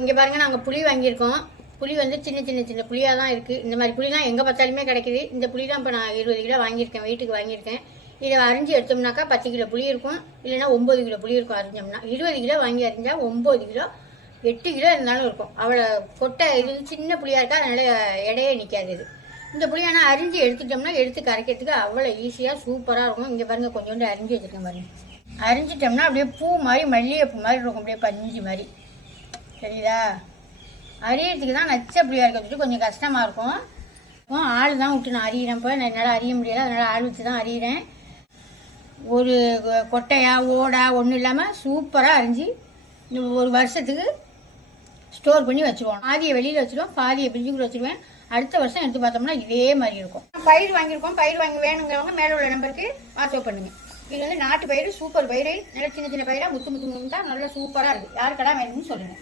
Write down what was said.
இங்கே பாருங்கள், நாங்கள் புளி வாங்கியிருக்கோம். புளி வந்து சின்ன சின்ன சின்ன புளியாக தான் இருக்குது. இந்த மாதிரி புளிலாம் எங்கே பார்த்தாலுமே கிடைக்குது. இந்த புளி தான் இப்போ நான் 20 கிலோ வாங்கியிருக்கேன், வீட்டுக்கு வாங்கியிருக்கேன். இதை அரிஞ்சு எடுத்தோம்னாக்கா 10 கிலோ புளி இருக்கும், இல்லைன்னா 9 கிலோ புளி இருக்கும். அரிஞ்சோம்னா 20 கிலோ வாங்கி அரிஞ்சா 9 கிலோ 8 கிலோ இருந்தாலும் இருக்கும். அவ்வளோ கொட்டை இது சின்ன புளியாக இருக்கா, அதனால எடையே நிற்காது. இது இந்த புளி ஆனால் அரிஞ்சு எடுத்துட்டோம்னா எடுத்து கரைக்கிறதுக்கு அவ்வளோ ஈஸியாக சூப்பராக இருக்கும். இங்கே பாருங்கள், கொஞ்சோண்டு அரிஞ்சு வச்சுருக்கேன் பாருங்க. அரிஞ்சிட்டோம்னா அப்படியே பூ மாதிரி மல்லிகைப்பூ மாதிரி இருக்கும், அப்படியே பஞ்சு மாதிரி. சரிதா? அரியறதுக்கு தான் நச்ச புளியாக இருக்கிறதுக்கு கொஞ்சம் கஷ்டமாக இருக்கும். ஆள் தான் விட்டு நான் அரியிறேன். இப்போ என்னால் அறிய முடியல, அதனால் ஆள் வச்சு தான் அரியிறேன். ஒரு கொட்டையா ஓடா ஒன்றும் இல்லாமல் சூப்பராக அரிஞ்சு ஒரு வருஷத்துக்கு ஸ்டோர் பண்ணி வச்சுருவோம். பாதியை வெளியில் வச்சுருவோம், பாதியை ஃப்ரிட்ஜுக்குள்ள வச்சுருவேன். அடுத்த வருஷம் எடுத்து பார்த்தோம்னா இதே மாதிரி இருக்கும். பயிர் வாங்கியிருக்கோம். பயிர் வாங்கி வேணுங்கிறவங்க மேலே உள்ள நம்பருக்கு வாட்ஸ்அப் பண்ணுங்க. இது வந்து நாட்டு பயிர், சூப்பர் பயிர். நல்ல சின்ன சின்ன பயிராக முத்து முத்து முத்து தான் நல்லா சூப்பராக இருக்குது. யாருக்கடா வேணும்னு சொல்லுங்கள்.